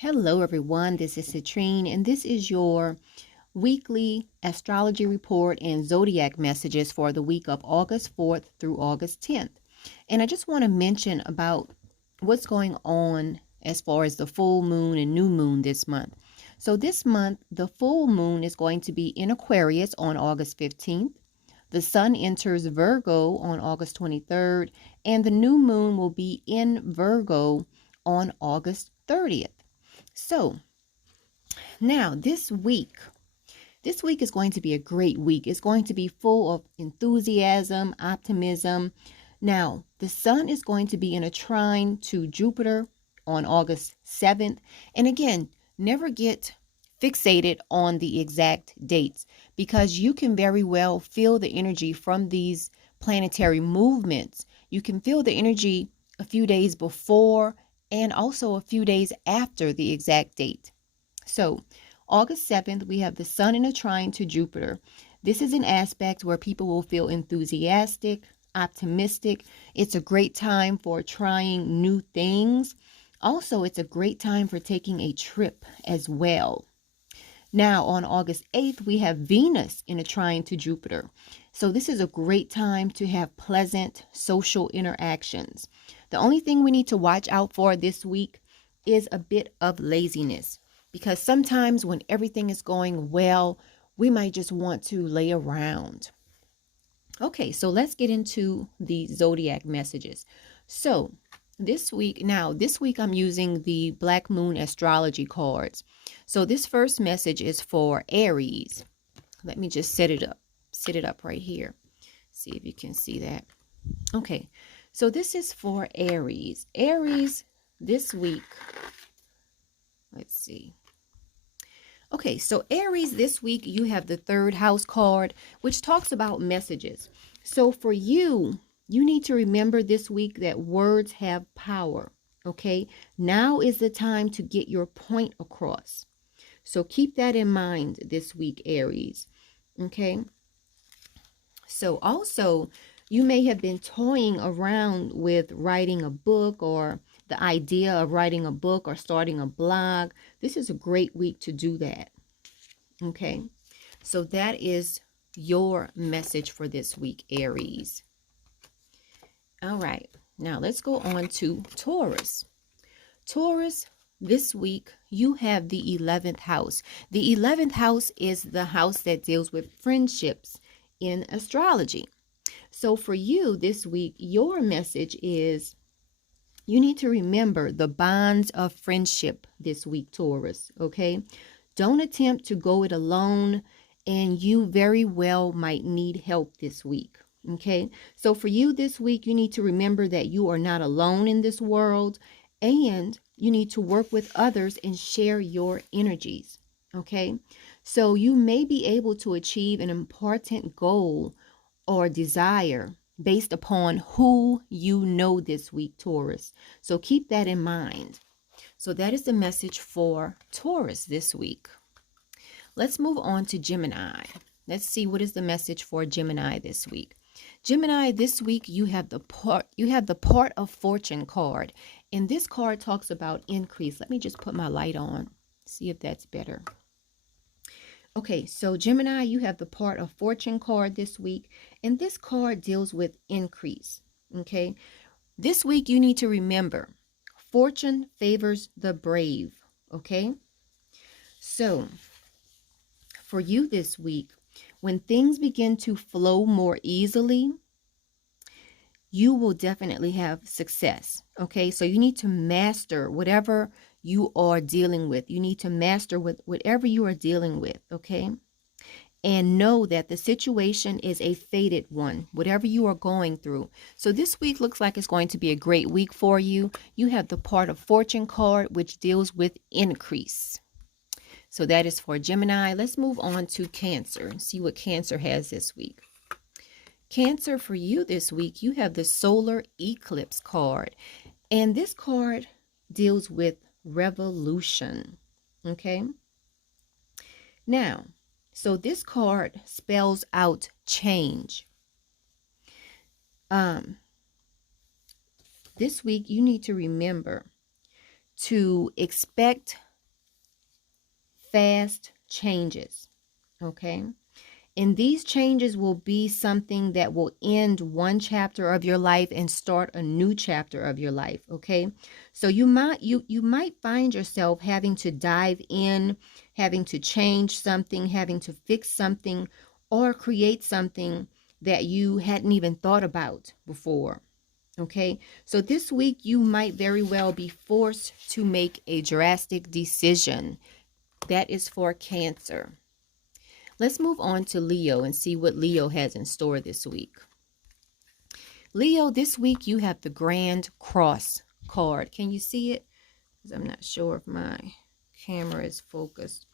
Hello, everyone. This is Citrine, and this is your weekly astrology report and zodiac messages for the week of August 4th through August 10th. And I just want to mention about what's going on as far as the full moon and new moon this month. So, this month, the full moon is going to be in Aquarius on August 15th. The sun enters Virgo on August 23rd, and the new moon will be in Virgo on August 30th. So now this week is going to be a great week. It's going to be full of enthusiasm, optimism. Now, the sun is going to be in a trine to Jupiter on August 7th. And again, never get fixated on the exact dates because you can very well feel the energy from these planetary movements. You can feel the energy a few days before and also a few days after the exact date. So, August 7th, we have the sun in a trine to Jupiter. This is an aspect where people will feel enthusiastic, optimistic. It's a great time for trying new things. Also, it's a great time for taking a trip as well. Now, on August 8th, we have Venus in a trine to Jupiter. So this is a great time to have pleasant social interactions. The only thing we need to watch out for this week is a bit of laziness, because sometimes when everything is going well, we might just want to lay around. Okay, so let's get into the zodiac messages. So this week I'm using the Black Moon astrology cards. So this first message is for Aries. Let me just set it up right here. See if you can see that. Okay, so this is for Aries. Aries this week, let's see. Okay, so Aries this week, you have the third house card, which talks about messages. So for you need to remember this week that words have power, okay? Now is the time to get your point across. So keep that in mind this week, Aries, okay? So also, you may have been toying around with writing a book or the idea of writing a book or starting a blog. This is a great week to do that. Okay, so that is your message for this week, Aries. All right, now let's go on to Taurus. Taurus, this week you have the 11th house. The 11th house is the house that deals with friendships in astrology. So for you this week, your message is you need to remember the bonds of friendship this week, Taurus, okay? Don't attempt to go it alone, and you very well might need help this week, okay? So for you this week, you need to remember that you are not alone in this world, and you need to work with others and share your energies, okay? So you may be able to achieve an important goal or desire based upon who you know this week, Taurus. So keep that in mind. So that is the message for Taurus this week. Let's move on to Gemini. Let's see what is the message for Gemini this week. Gemini, this week you have the part of fortune card, and this card talks about increase. Let me just put my light on, see if that's better. Okay, so Gemini, you have the part of fortune card this week, and this card deals with increase, okay? This week you need to remember, fortune favors the brave, okay? So, for you this week, when things begin to flow more easily, you will definitely have success, okay? So you need to master whatever you are dealing with. You need to master whatever you are dealing with, okay? And know that the situation is a fated one, whatever you are going through. So this week looks like it's going to be a great week for you. You have the part of fortune card, which deals with increase. So that is for Gemini. Let's move on to Cancer and see what Cancer has this week. Cancer, for you this week, you have the solar eclipse card. And this card deals with revolution, okay? Now, so this card spells out change. This week, you need to remember to expect fast changes, okay? And these changes will be something that will end one chapter of your life and start a new chapter of your life, okay? So you might find yourself having to dive in, having to change something, having to fix something, or create something that you hadn't even thought about before, okay? So this week you might very well be forced to make a drastic decision. That is for Cancer. Let's move on to Leo and see what Leo has in store this week. Leo, this week you have the Grand Cross card. Can you see it? Because I'm not sure if my camera is focused.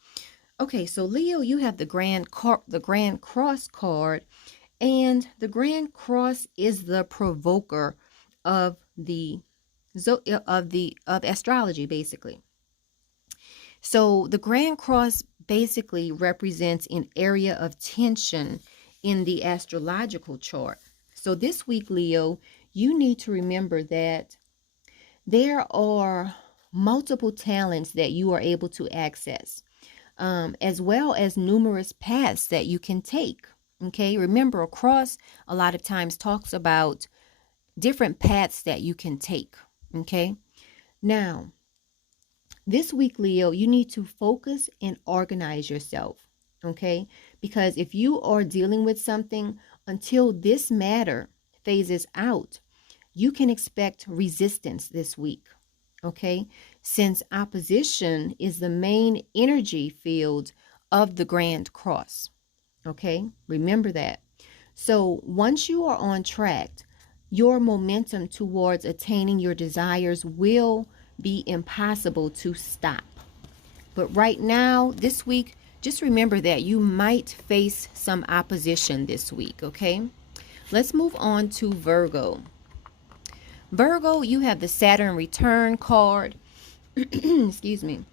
Okay, so Leo, you have the Grand Cross card, and the Grand Cross is the provoker of astrology, basically. So the Grand Cross basically represents an area of tension in the astrological chart. So this week, Leo, you need to remember that there are multiple talents that you are able to access, as well as numerous paths that you can take. Okay, remember, a cross a lot of times talks about different paths that you can take. Okay, now, this week, Leo, you need to focus and organize yourself, okay? Because if you are dealing with something, until this matter phases out, you can expect resistance this week, okay? Since opposition is the main energy field of the Grand Cross, okay? Remember that. So once you are on track, your momentum towards attaining your desires will be impossible to stop. But right now, this week, just remember that you might face some opposition this week, okay? Let's move on to Virgo. Virgo, you have the Saturn return card. Excuse me.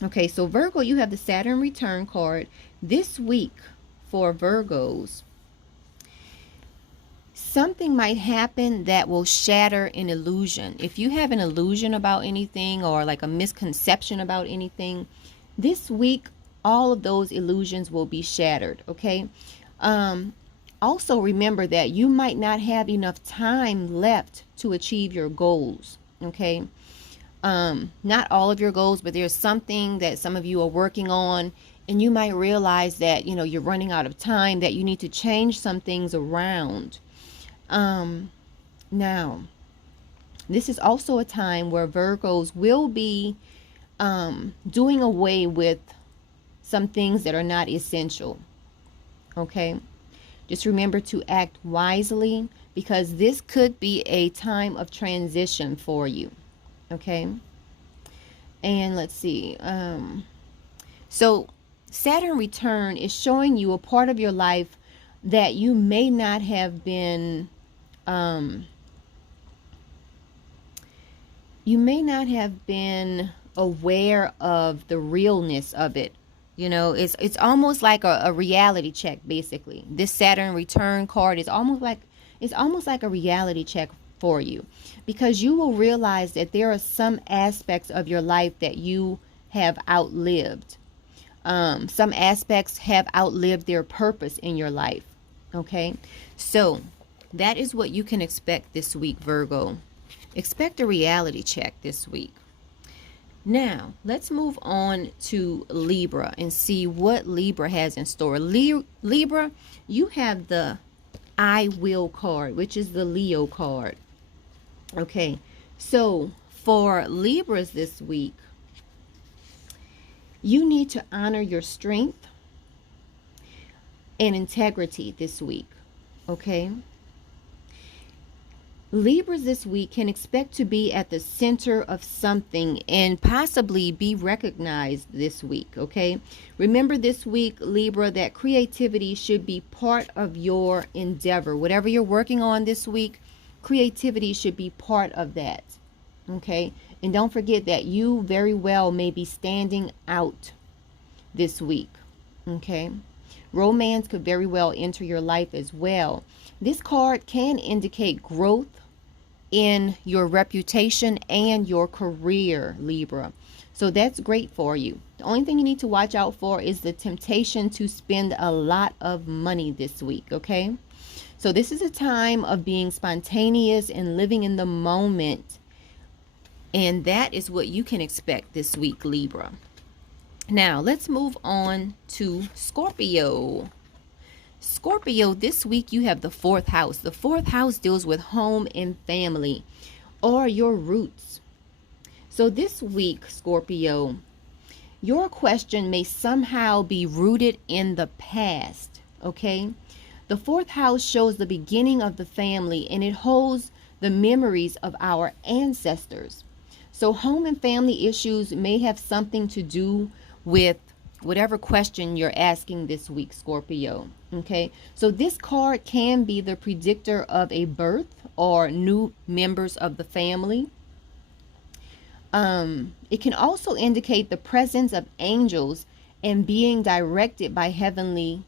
Okay, so Virgo, you have the Saturn return card. This week for Virgos, something might happen that will shatter an illusion. If you have an illusion about anything or like a misconception about anything, this week, all of those illusions will be shattered, okay? Also remember that you might not have enough time left to achieve your goals, okay? Not all of your goals, but there's something that some of you are working on, and you might realize that, you know, you're running out of time, that you need to change some things around. Now, this is also a time where Virgos will be doing away with some things that are not essential. Okay? Just remember to act wisely, because this could be a time of transition for you. Okay? And let's see. So Saturn return is showing you a part of your life that you may not have been aware of the realness of it. You know, it's almost like a reality check, basically. This Saturn return card is almost like a reality check for you, because you will realize that there are some aspects of your life that you have outlived. Some aspects have outlived their purpose in your life. Okay, so that is what you can expect this week, Virgo. Expect a reality check this week. Now, let's move on to Libra and see what Libra has in store. Libra, you have the I Will card, which is the Leo card. Okay, so for Libras this week, you need to honor your strength and integrity this week, okay? Libras this week can expect to be at the center of something and possibly be recognized this week, okay? Remember this week, Libra, that creativity should be part of your endeavor. Whatever you're working on this week, creativity should be part of that, okay? And don't forget that you very well may be standing out this week, okay? Romance could very well enter your life as well. This card can indicate growth in your reputation and your career, Libra. So that's great for you. The only thing you need to watch out for is the temptation to spend a lot of money this week, okay? So this is a time of being spontaneous and living in the moment. And that is what you can expect this week, Libra. Now, let's move on to Scorpio. Scorpio, this week you have the 4th house. The 4th house deals with home and family or your roots. So this week, Scorpio, your question may somehow be rooted in the past, okay? The 4th house shows the beginning of the family, and it holds the memories of our ancestors. So home and family issues may have something to do with whatever question you're asking this week, Scorpio. Okay, so this card can be the predictor of a birth or new members of the family. It can also indicate the presence of angels and being directed by heavenly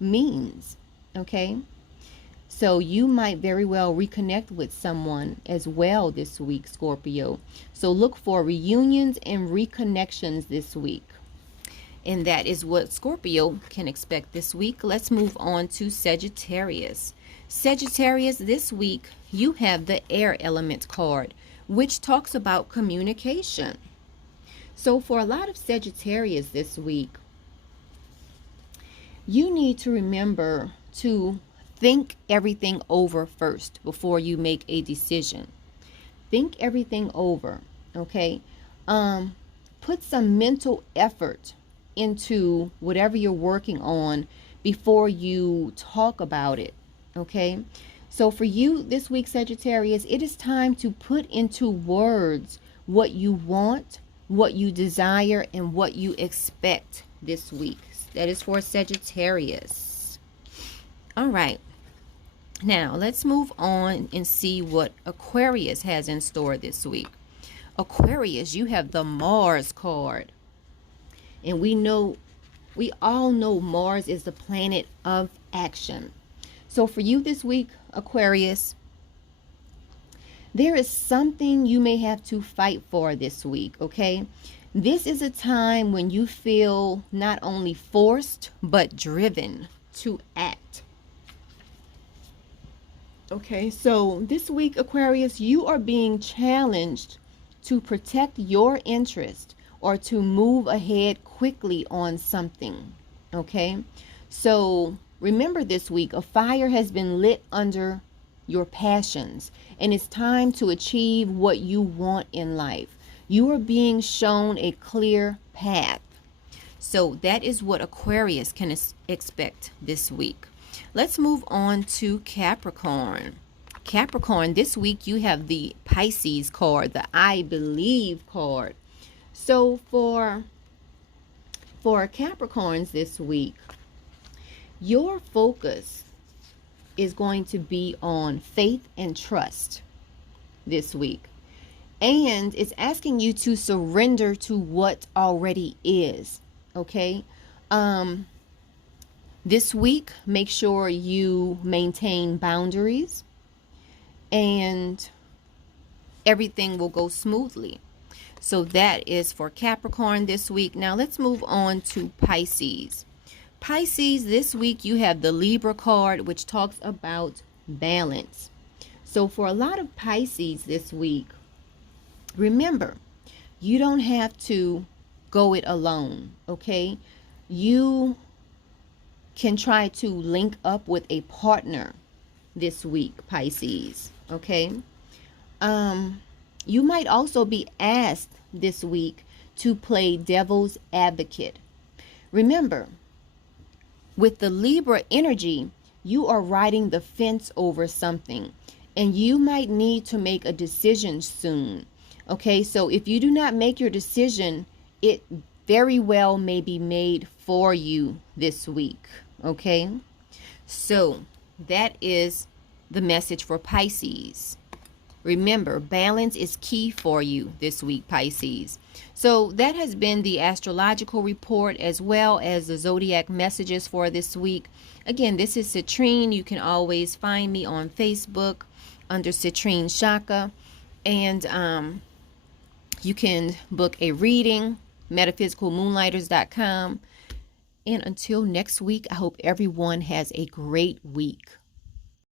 means. Okay, so you might very well reconnect with someone as well this week, Scorpio. So look for reunions and reconnections this week. And that is what Scorpio can expect this week. Let's move on to Sagittarius. Sagittarius, this week you have the air element card, which talks about communication. So for a lot of Sagittarius this week, you need to remember to think everything over first before you make a decision. Think everything over, okay? Put some mental effort into whatever you're working on before you talk about it, okay? So for you this week, Sagittarius, it is time to put into words what you want, what you desire, and what you expect this week. That is for Sagittarius. All right. Now, let's move on and see what Aquarius has in store this week. Aquarius, you have the Mars card. And we all know Mars is the planet of action. So for you this week, Aquarius, there is something you may have to fight for this week, okay? This is a time when you feel not only forced, but driven to act. Okay, so this week, Aquarius, you are being challenged to protect your interest or to move ahead quickly on something, okay? So remember this week, a fire has been lit under your passions, and it's time to achieve what you want in life. You are being shown a clear path. So that is what Aquarius can expect this week. Let's move on to Capricorn. Capricorn, this week you have the Pisces card, the I Believe card. So for Capricorns this week, your focus is going to be on faith and trust this week. And it's asking you to surrender to what already is, okay? This week, make sure you maintain boundaries and everything will go smoothly. So that is for Capricorn this week. Now let's move on to Pisces. Pisces, this week you have the Libra card, which talks about balance. So for a lot of Pisces this week, remember, you don't have to go it alone, okay? You can try to link up with a partner this week, Pisces, okay? You might also be asked this week to play devil's advocate. Remember, with the Libra energy, you are riding the fence over something, and you might need to make a decision soon. Okay, so if you do not make your decision, it very well may be made for you this week. Okay, so that is the message for Pisces. Remember, balance is key for you this week, Pisces. So that has been the astrological report as well as the Zodiac messages for this week. Again, this is Citrine. You can always find me on Facebook under citrine chaka. And you can book a reading, metaphysicalmoonlighters.com. And until next week, I hope everyone has a great week.